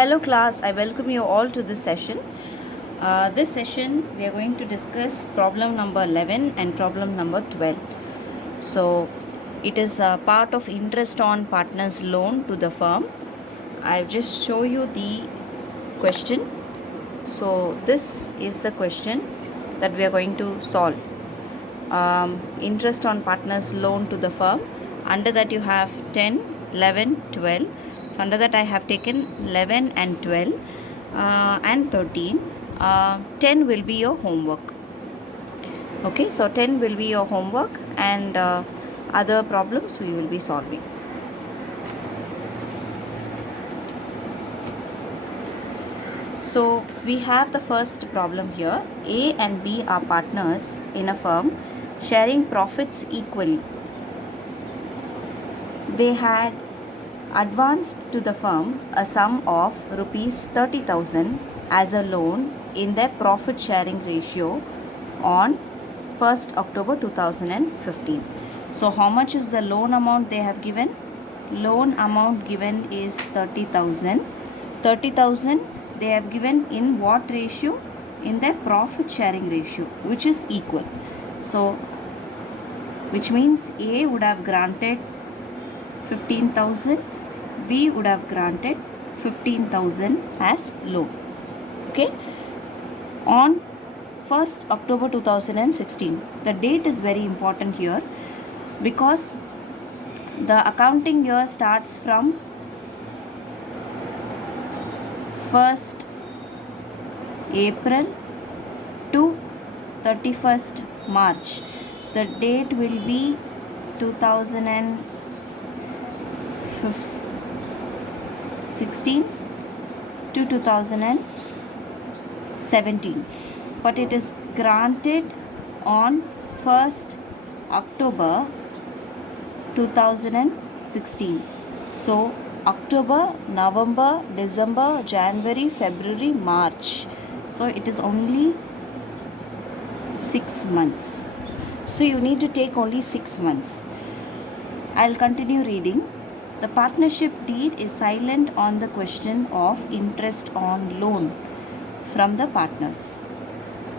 Hello class, I welcome you all to this session. This session we are going to discuss problem number 11 and problem number 12. So it is a part of interest on partners loan to the firm. I've just show you the question. So this is the question that we are going to solve. Interest on partners loan to the firm. Under that you have 10, 11, 12. So under that I have taken 11 and 12 and 13. 10 will be your homework. Okay, so 10 will be your homework and other problems we will be solving. So we have the first problem here. A and B are partners in a firm sharing profits equally. They had advanced to the firm a sum of rupees 30,000 as a loan in their profit sharing ratio on 1st October 2015. So how much is the loan amount they have given? Loan amount given is 30,000. 30,000 they have given in what ratio? In their profit sharing ratio, which is equal. So which means A would have granted 15,000, B would have granted 15,000 as loan. Okay. On 1st October 2016, the date is very important here because the accounting year starts from 1st April to 31st March. The date will be 2016 to 2017, but it is granted on 1st October 2016. So October, November, December, January, February, March. So it is only 6 months. So you need to take only 6 months. I'll continue reading. The partnership deed is silent on the question of interest on loan from the partners.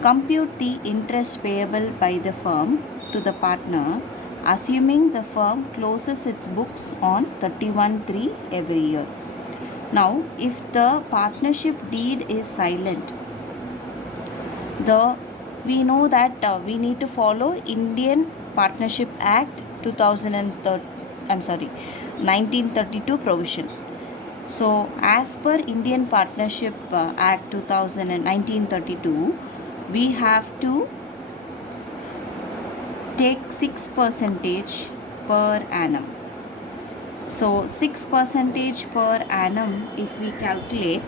Compute the interest payable by the firm to the partner, assuming the firm closes its books on 31/3 every year. Now, if the partnership deed is silent, we know that we need to follow Indian Partnership Act 1932 provision. So, as per Indian Partnership Act 1932, we have to take 6% per annum. So 6% per annum, if we calculate,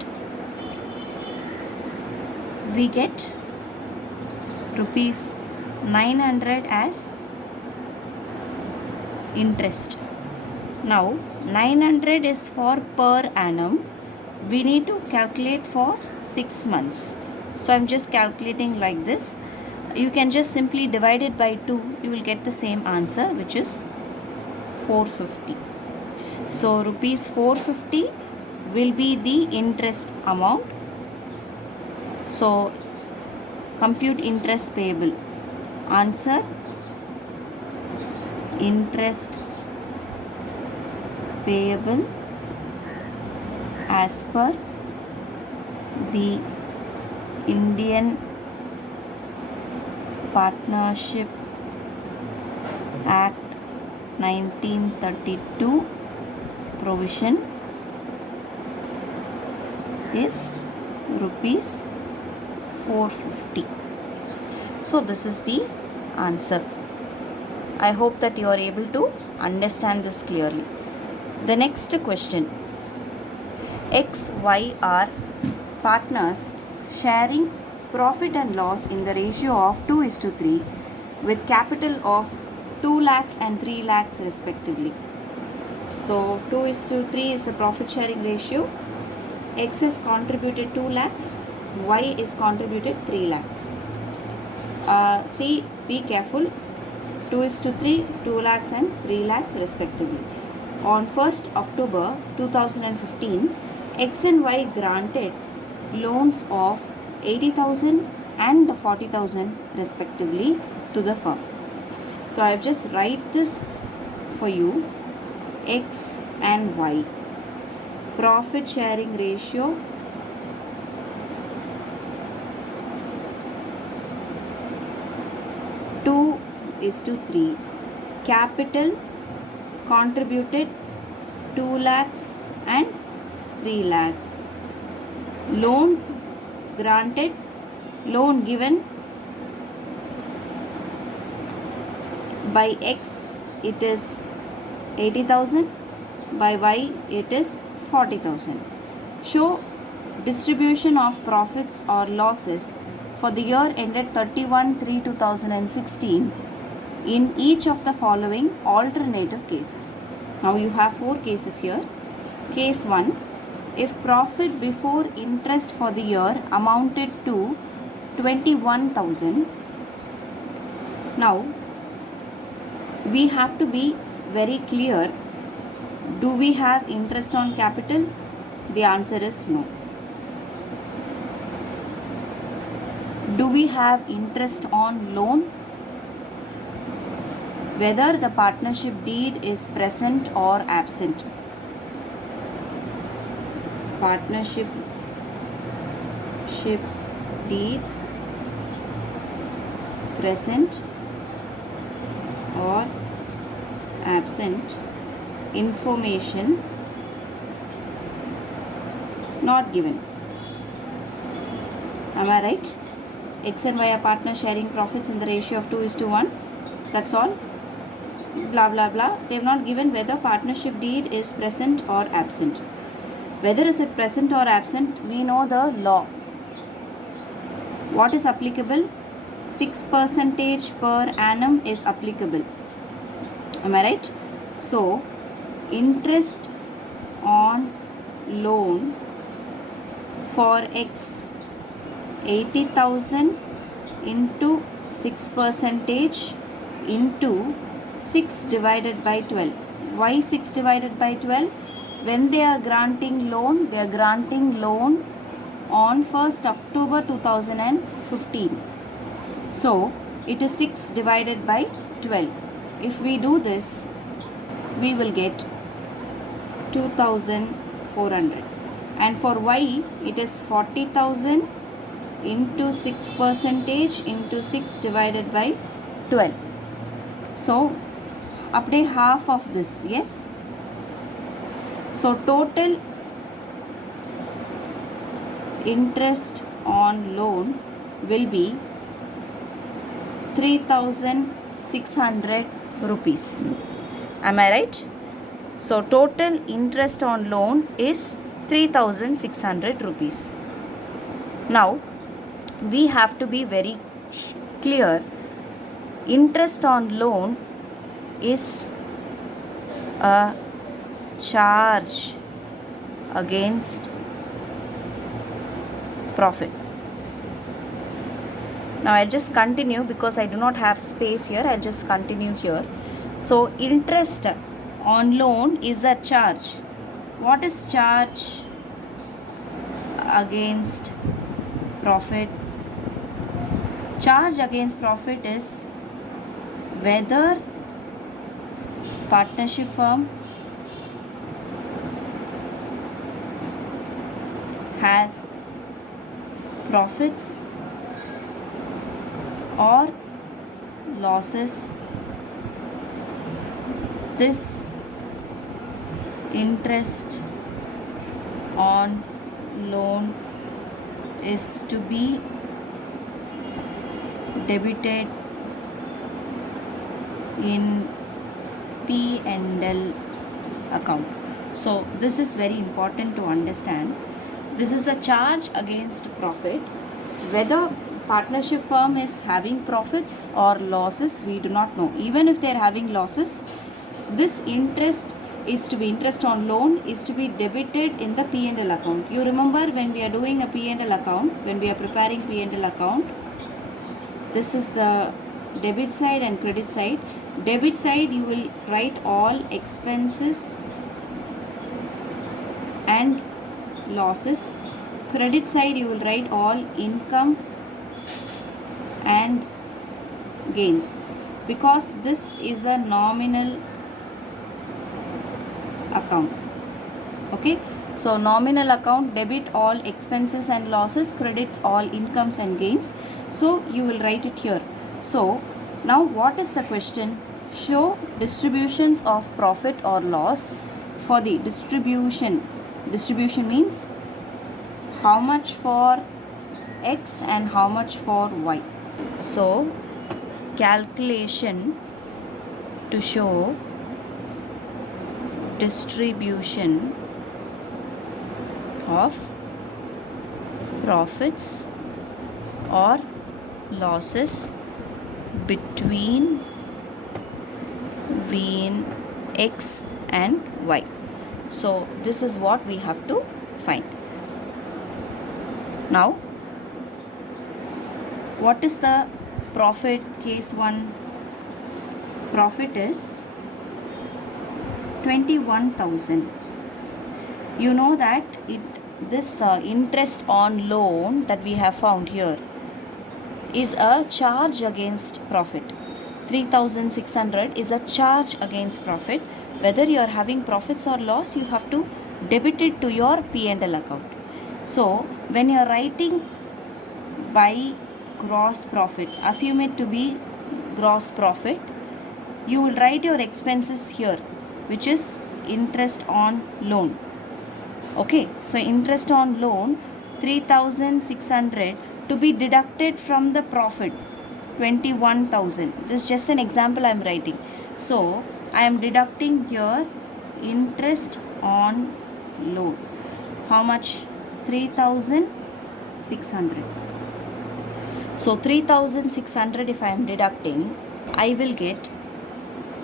we get rupees 900 as interest. Now 900 is for per annum. We need to calculate for 6 months. So I'm just calculating like this. You can just simply divide it by 2. You will get the same answer, which is 450. So rupees 450 will be the interest amount. So compute interest payable. Answer: interest payable as per the Indian Partnership Act 1932 provision is rupees 450. So this is the answer. I hope that you are able to understand this clearly. The next question. X, Y are partners sharing profit and loss in the ratio of 2:3 with capital of 2 lakhs and 3 lakhs respectively. So 2:3 is the profit sharing ratio. X is contributed 2 lakhs, Y is contributed 3 lakhs. See, be careful. 2:3, 2 lakhs and 3 lakhs respectively. On 1st October 2015, X and Y granted loans of 80,000 and 40,000 respectively to the firm. So I have just write this for you. X and Y profit sharing ratio 2:3. Capital contributed 2 lakhs and 3 lakhs. Loan granted, loan given by X it is 80,000, by Y it is 40,000. Show distribution of profits or losses for the year ended 31/3/2016 in each of the following alternative cases. Now you have 4 cases here. Case 1, if profit before interest for the year amounted to 21,000. Now we have to be very clear. Do we have interest on capital? The answer is no. Do we have interest on loan? Whether the partnership deed is present or absent. Partnership deed present or absent. Information not given. Am I right? X and Y are partners sharing profits in the ratio of 2:1. That's all. Blah blah blah. They have not given whether partnership deed is present or absent. Whether is it present or absent, we know the law. What is applicable? 6% per annum is applicable. Am I right? So interest on loan for X 80,000 into 6% into 6 divided by 12. Why 6 divided by 12? When they are granting loan, they are granting loan on 1st October 2015. So it is 6 divided by 12. If we do this, we will get 2,400. And for Y, it is 40,000 into 6% into 6 divided by 12. So update half of this. Yes. So total interest on loan will be 3,600 rupees. Am I right? So total interest on loan is 3,600 rupees. Now we have to be very clear. Interest on loan is a charge against profit. Now I'll just continue because I do not have space here. I'll just continue here. So interest on loan is a charge. What is charge against profit? Charge against profit is whether partnership firm has profits or losses. This interest on loan is to be debited in P&L account. So this is very important to understand. This is a charge against profit. Whether partnership firm is having profits or losses, we do not know. Even if they are having losses, this interest is to be interest on loan is to be debited in the P&L account. You remember when we are doing a P&L account, when we are preparing P&L account, this is the debit side and credit side. Debit side, you will write all expenses and losses. Credit side you will write all income and gains, because this is a nominal account. Okay, so nominal account, debit all expenses and losses, credits all incomes and gains. So you will write it here. So now what is the question? Show distributions of profit or loss for the distribution. Distribution means how much for X and how much for Y. So calculation to show distribution of profits or losses between X and Y. So this is what we have to find. Now what is the profit? Case 1, profit is 21,000. You know that this interest on loan that we have found here is a charge against profit. 3,600 is a charge against profit. Whether you are having profits or loss, you have to debit it to your P&L account. So when you are writing by gross profit, assume it to be gross profit, you will write your expenses here, which is interest on loan. Okay, so interest on loan 3,600 to be deducted from the profit 21,000. This is just an example I am writing. So I am deducting here interest on loan. How much? 3,600. So 3,600 if I am deducting, I will get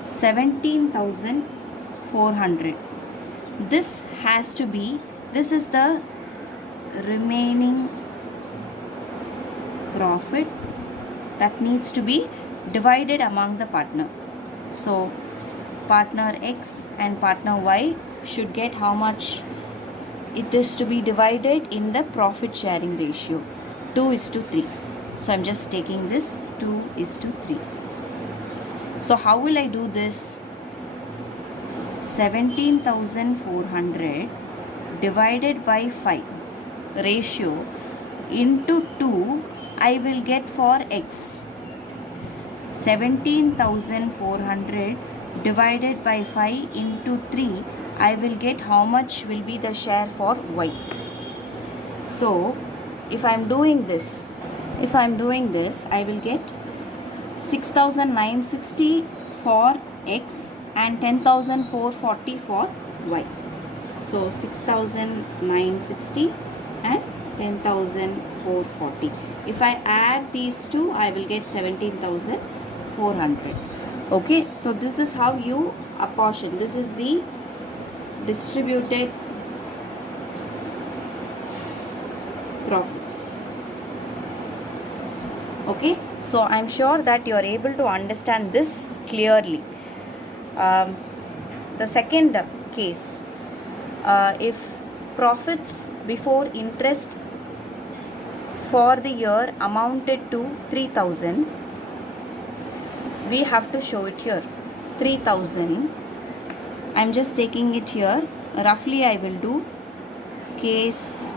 17,400. This has to be, this is the remaining profit that needs to be divided among the partner. So partner X and partner Y should get how much? It is to be divided in the profit sharing ratio 2:3. So I am just taking this 2:3. So how will I do this? 17,400 divided by 5 ratio into 2 I will get for X. 17,400 divided by 5 into 3 I will get how much will be the share for Y. So if I am doing this, I will get 6,960 for X and 10,440 for Y. So 6,960 and 10,440. If I add these two, I will get 17,400. Okay, so this is how you apportion. This is the distributed profits. Okay, so I am sure that you are able to understand this clearly. The second case, if profits before interest for the year amounted to 3,000, we have to show it here. 3,000, I am just taking it here. Roughly I will do case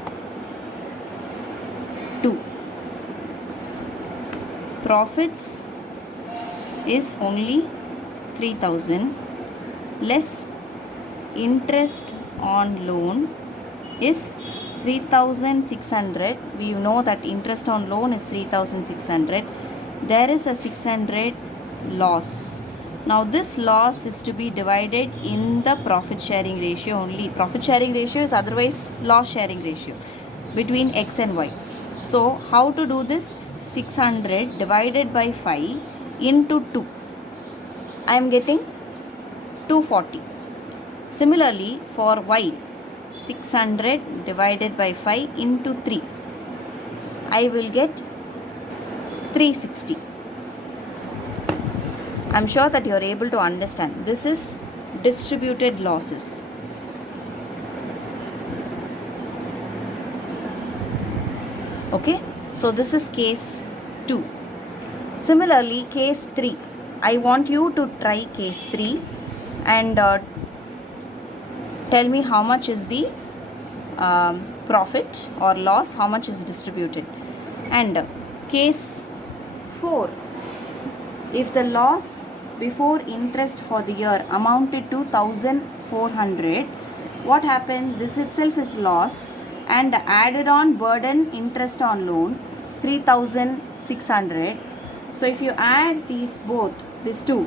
2. Profits is only 3,000 less interest on loan is 3,600. We know that interest on loan is 3,600. There is a 600 loss. Now this loss is to be divided in the profit sharing ratio only. Profit sharing ratio is otherwise loss sharing ratio between X and Y. So how to do this? 600 divided by 5 into 2. I am getting 240. Similarly for Y, 600 divided by 5 into 3. I will get 360. I am sure that you are able to understand. This is distributed losses. Okay, so this is case 2. Similarly, case 3. I want you to try case 3 and tell me how much is the profit or loss, how much is distributed. And case 4, if the loss before interest for the year amounted to 1400, what happened? This itself is loss, and added on burden interest on loan 3600. So if you add these both, these two,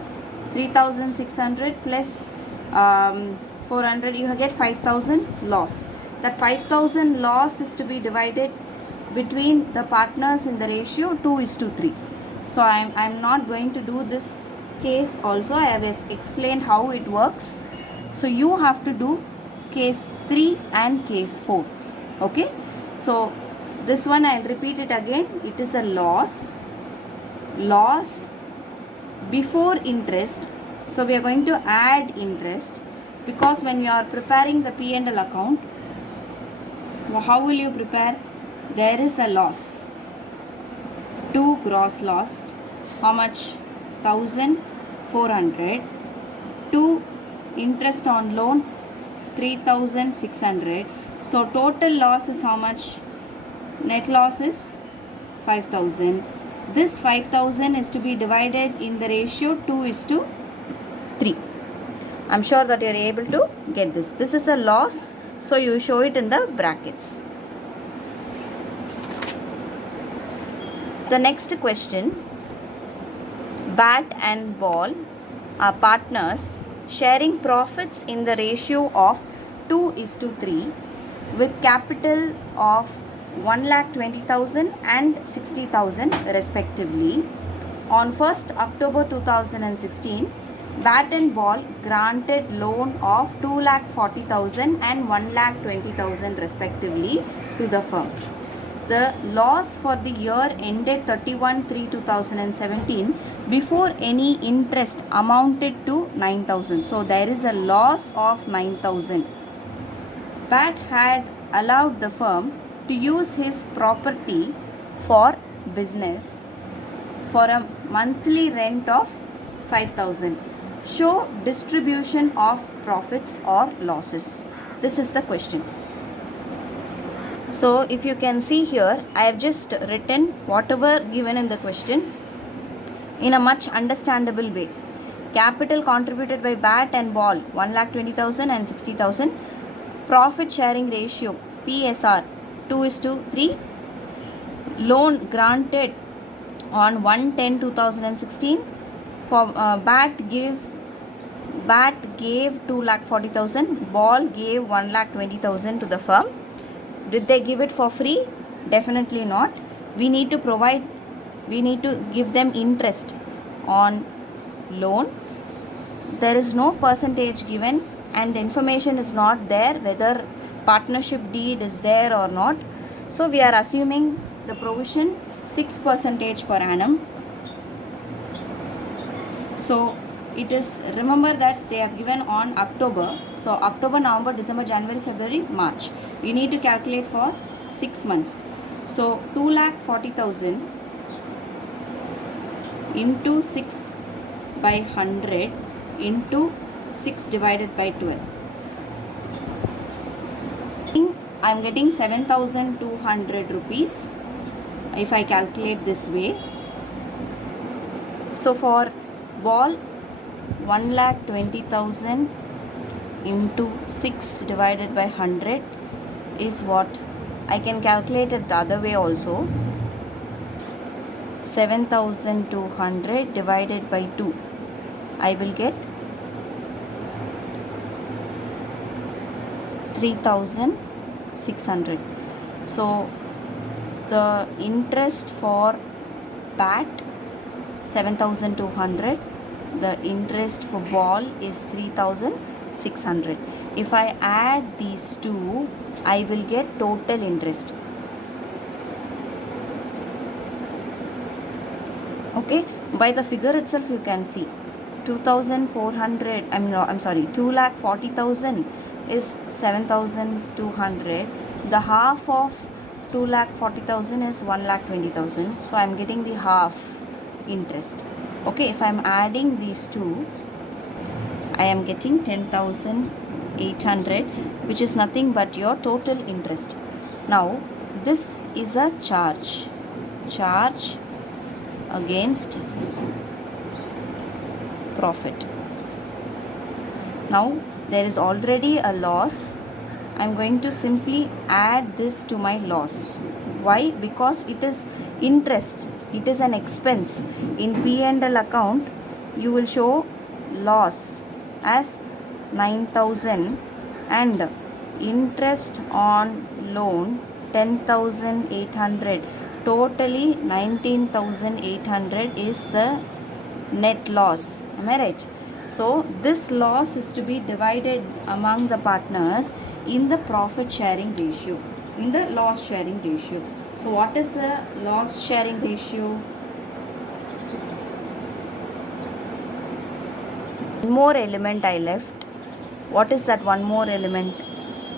3600 plus 400, you get 5000 loss. That 5000 loss is to be divided between the partners in the ratio 2:3. So I'm not going to do this case also. I have explained how it works. So you have to do case 3 and case 4. Okay. So this one I'll repeat it again. It is a loss before interest. So we are going to add interest, because when you are preparing the P&L account, how will you prepare? There is a loss, 2 gross loss. How much? 1400. 2 interest on loan 3600. So total loss is how much? Net loss is 5000. This 5000 is to be divided in the ratio 2:3. I'm sure that you are able to get this. This is a loss, so you show it in the brackets. The next question, bat and ball are partners sharing profits in the ratio of 2:3 with capital of 1,20,000 and 60,000 respectively. On 1st October 2016, Bat and Ball granted loan of 2,40,000 and 1,20,000 respectively to the firm. The loss for the year ended 31/3/2017 before any interest amounted to 9,000. So there is a loss of 9,000. Bat had allowed the firm to use his property for business for a monthly rent of 5,000. Show distribution of profits or losses. This is the question. So if you can see here, I have just written whatever given in the question in a much understandable way. Capital contributed by Bat and Ball 1,20,000 and 60,000. Profit sharing ratio PSR 2:3. Loan granted on 1/10/2016. For Bat gave 2,40,000. Ball gave 1,20,000 to the firm. Did they give it for free? Definitely not. We need to give them interest on loan. There is no percentage given, and information is not there whether partnership deed is there or not. So we are assuming the provision 6% per annum. So it is, remember that they have given on October. So October, November, December, January, February, March. You need to calculate for 6 months. So 2,40,000 into 6 by 100 into 6 divided by 12. I am getting 7,200 rupees if I calculate this way. So for Ball, 1,20,000 into 6 divided by 100 is what? I can calculate it the other way also. 7,200 divided by 2. I will get 3,600. So the interest for Bat 7,200. The interest for Ball is 3,600. If I add these two, I will get total interest. Okay, by the figure itself you can see 2,400. 2,40,000 is 7,200. The half of 2,40,000 is 1,20,000. So I'm getting the half interest. Okay, if I'm adding these two, I am getting 10,800, which is nothing but your total interest. Now, this is a charge against profit. Now, there is already a loss. I'm going to simply add this to my loss. Why? Because it is interest. It is an expense. In P&L account, you will show loss as 9,000 and interest on loan 10,800. Totally 19,800 is the net loss. Am I right? So this loss is to be divided among the partners in the profit sharing ratio, in the loss sharing ratio. So what is the loss sharing ratio? One more element I left. What is that one more element?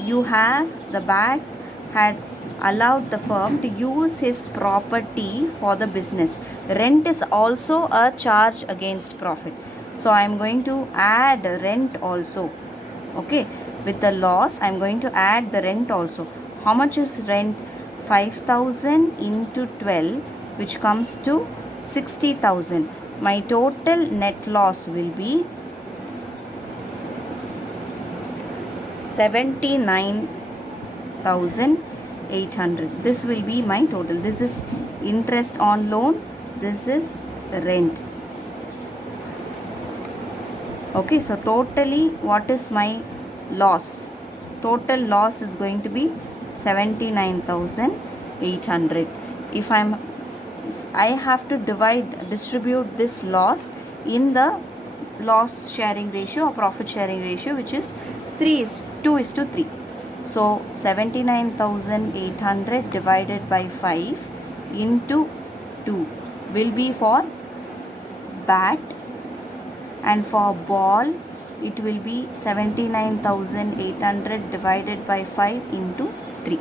You have, the BAT had allowed the firm to use his property for the business. Rent is also a charge against profit. So I am going to add rent also. Okay, with the loss I am going to add the rent also. How much is rent? 5,000 into 12, which comes to 60,000. My total net loss will be 79,800. This will be my total. This is interest on loan. This is rent. Okay, so totally what is my loss? Total loss is going to be 79,800. If I have to distribute this loss in the loss sharing ratio or profit sharing ratio, which is 2:3. So 79,800 divided by 5 into 2 will be for BAT, and for ball it will be 79,800 divided by 5 into 3.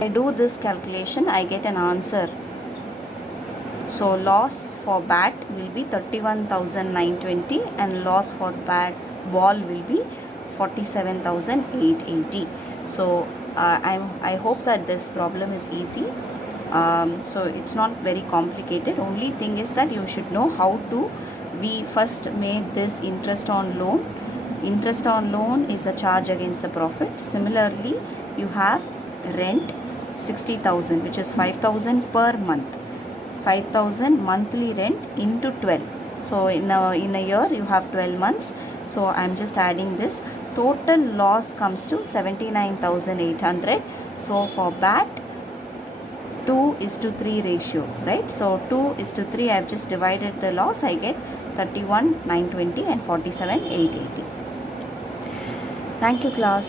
I do this calculation, I get an answer. So loss for BAT will be 31,920 and loss for ball will be 47,880. So I hope that this problem is easy. So it's not very complicated. Only thing is that you should know how to. We first made this interest on loan. Interest on loan is a charge against the profit. Similarly, you have rent 60,000, which is 5,000 per month. 5,000 monthly rent into 12. So in a year you have 12 months. So I am just adding this. Total loss comes to 79,800. So for BAT, 2:3 ratio, right? So 2:3, I have just divided the loss. I get 31,920 and 47,880. Thank you, class.